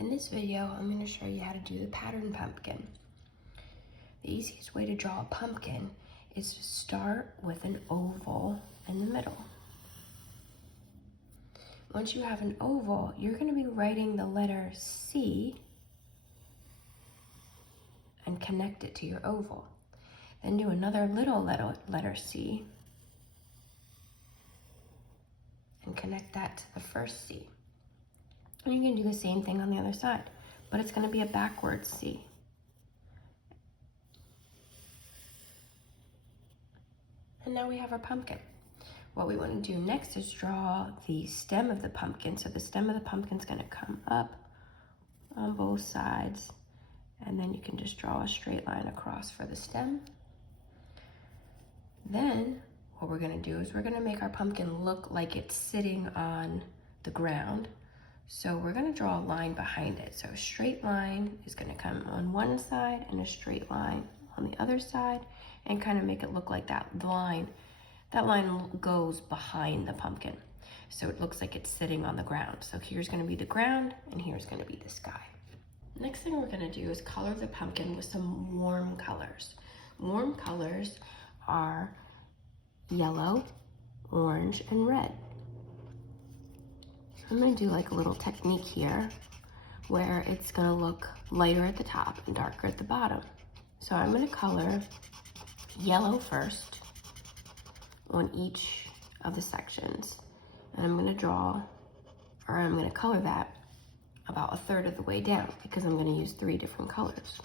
In this video, I'm going to show you how to do the pattern pumpkin. The easiest way to draw a pumpkin is to start with an oval in the middle. Once you have an oval, you're going to be writing the letter C and connect it to your oval. Then do another little letter C and connect that to the first C. And you can do the same thing on the other side, but it's going to be a backwards C. And now we have our pumpkin. What we want to do next is draw the stem of the pumpkin. So the stem of the pumpkin is going to come up on both sides, and then you can just draw a straight line across for the stem. Then what we're going to do is we're going to make our pumpkin look like it's sitting on the ground. So we're going to draw a line behind it. So a straight line is going to come on one side and a straight line on the other side, and kind of make it look like that line goes behind the pumpkin. So it looks like it's sitting on the ground. So here's going to be the ground and here's going to be the sky. Next thing we're going to do is color the pumpkin with some warm colors. Warm colors are yellow, orange, and red. I'm going to do like a little technique here where it's going to look lighter at the top and darker at the bottom. So I'm going to color yellow first on each of the sections. And I'm going to color that about a third of the way down because I'm going to use 3 different colors.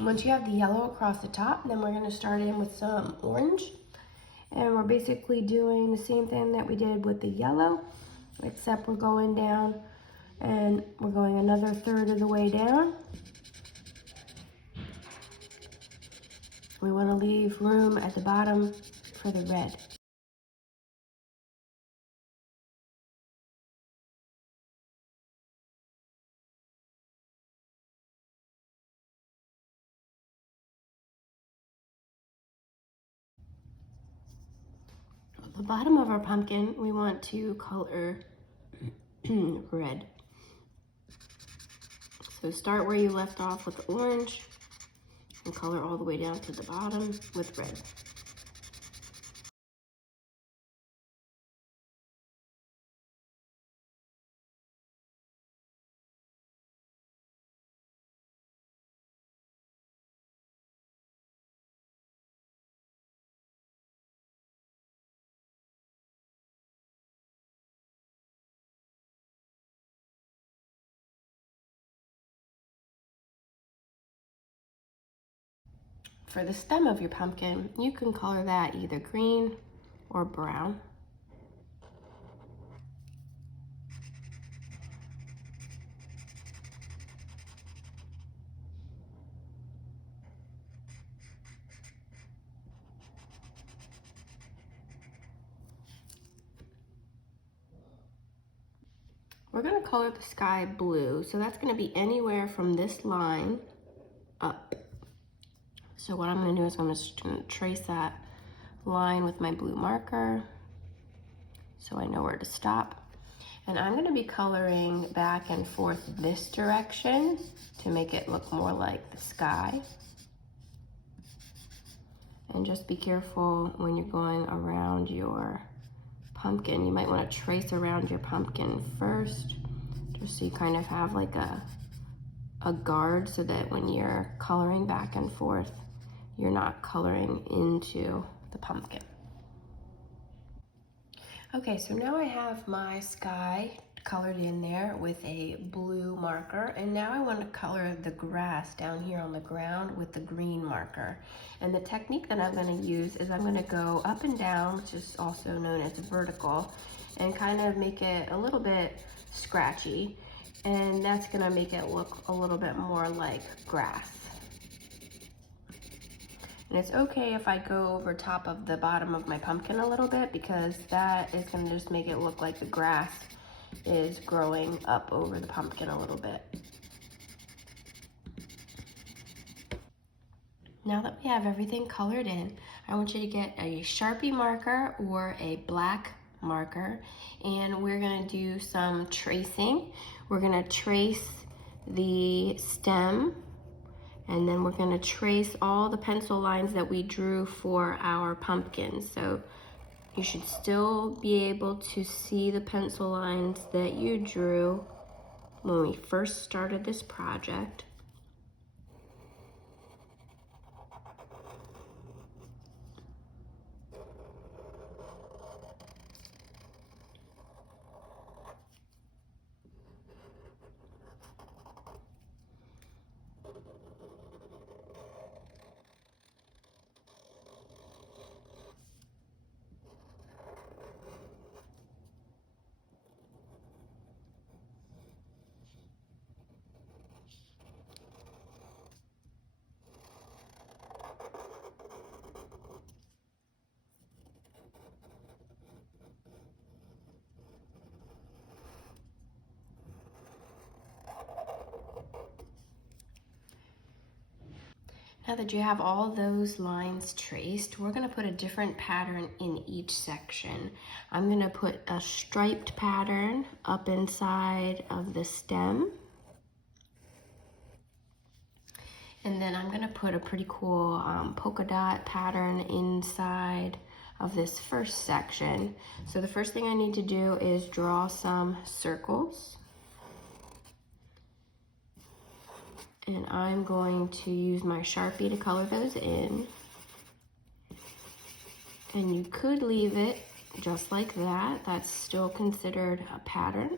Once you have the yellow across the top, then we're going to start in with some orange. And we're basically doing the same thing that we did with the yellow, except we're going down and we're going another third of the way down. We want to leave room at the bottom for the red. The bottom of our pumpkin, we want to color red. So start where you left off with the orange and color all the way down to the bottom with red. For the stem of your pumpkin, you can color that either green or brown. We're going to color the sky blue, so that's going to be anywhere from this line up. So what I'm going to do is I'm just going to trace that line with my blue marker so I know where to stop. And I'm going to be coloring back and forth this direction to make it look more like the sky. And just be careful when you're going around your pumpkin. You might want to trace around your pumpkin first, just so you kind of have like a guard, so that when you're coloring back and forth, you're not coloring into the pumpkin. Okay, so now I have my sky colored in there with a blue marker, and now I want to color the grass down here on the ground with the green marker. And the technique that I'm going to use is I'm going to go up and down, which is also known as vertical, and kind of make it a little bit scratchy, and that's going to make it look a little bit more like grass. And it's okay if I go over top of the bottom of my pumpkin a little bit, because that is going to just make it look like the grass is growing up over the pumpkin a little bit. Now that we have everything colored in, I want you to get a Sharpie marker or a black marker, and we're gonna do some tracing. We're gonna trace the stem, and then we're gonna trace all the pencil lines that we drew for our pumpkins. So you should still be able to see the pencil lines that you drew when we first started this project. Now that you have all those lines traced, we're gonna put a different pattern in each section. I'm gonna put a striped pattern up inside of the stem. And then I'm gonna put a pretty cool polka dot pattern inside of this first section. So the first thing I need to do is draw some circles. And I'm going to use my Sharpie to color those in. And you could leave it just like that. That's still considered a pattern.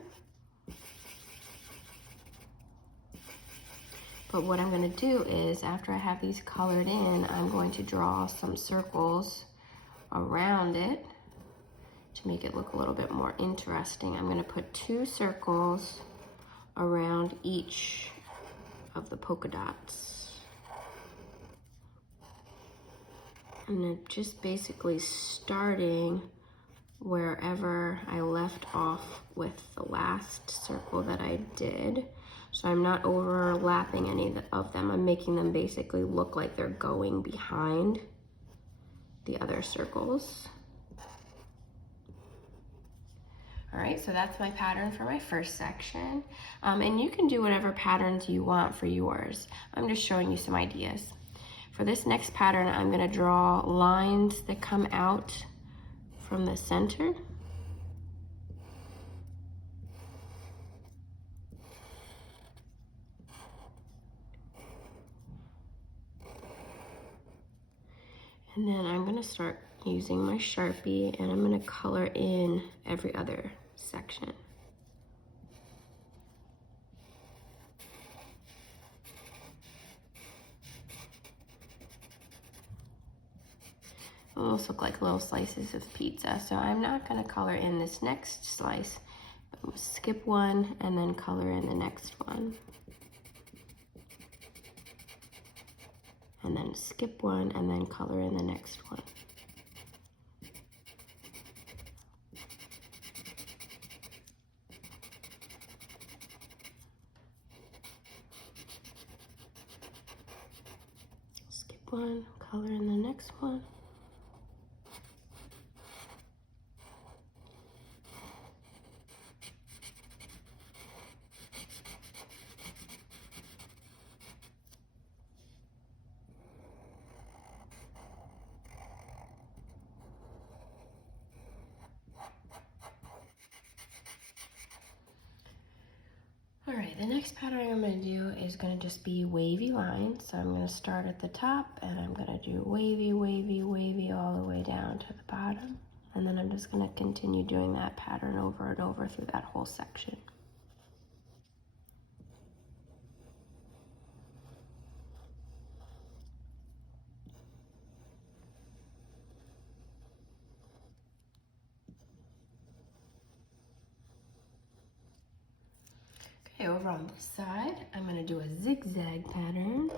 But what I'm gonna do is, after I have these colored in, I'm going to draw some circles around it to make it look a little bit more interesting. I'm gonna put 2 circles around each of the polka dots. And then just basically starting wherever I left off with the last circle that I did. So I'm not overlapping any of them. I'm making them basically look like they're going behind the other circles. All right, so that's my pattern for my first section. And you can do whatever patterns you want for yours. I'm just showing you some ideas. For this next pattern, I'm gonna draw lines that come out from the center. And then I'm gonna start using my Sharpie, and I'm gonna color in every other section. Almost look like little slices of pizza. So I'm not gonna color in this next slice, but I'm gonna skip one and then color in the next one. And then skip one and then color in the next one. Skip one, color in the next one. All right, the next pattern I'm gonna do is gonna just be wavy lines. So I'm gonna start at the top and I'm gonna do wavy, wavy, wavy all the way down to the bottom. And then I'm just gonna continue doing that pattern over and over through that whole section. Okay, over on this side, I'm gonna do a zigzag pattern.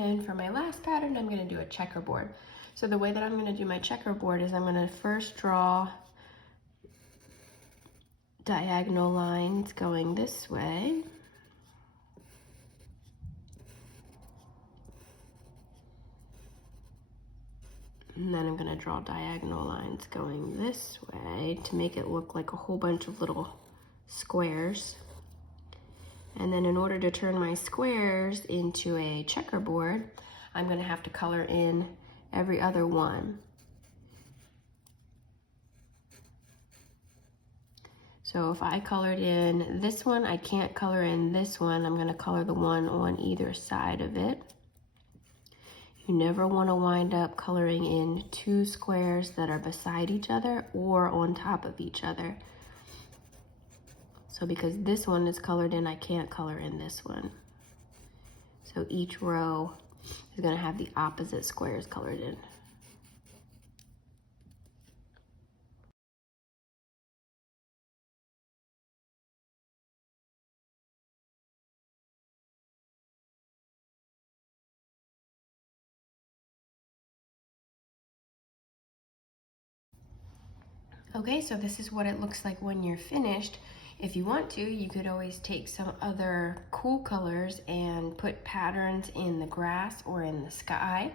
And for my last pattern, I'm gonna do a checkerboard. So the way that I'm gonna do my checkerboard is I'm gonna first draw diagonal lines going this way. And then I'm gonna draw diagonal lines going this way to make it look like a whole bunch of little squares. And then in order to turn my squares into a checkerboard, I'm gonna have to color in every other one. So if I colored in this one, I can't color in this one. I'm gonna color the one on either side of it. You never wanna wind up coloring in two squares that are beside each other or on top of each other. So because this one is colored in, I can't color in this one. So each row is gonna have the opposite squares colored in. Okay, so this is what it looks like when you're finished. If you want to, you could always take some other cool colors and put patterns in the grass or in the sky.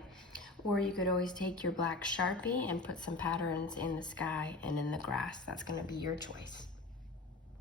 Or you could always take your black Sharpie and put some patterns in the sky and in the grass. That's gonna be your choice.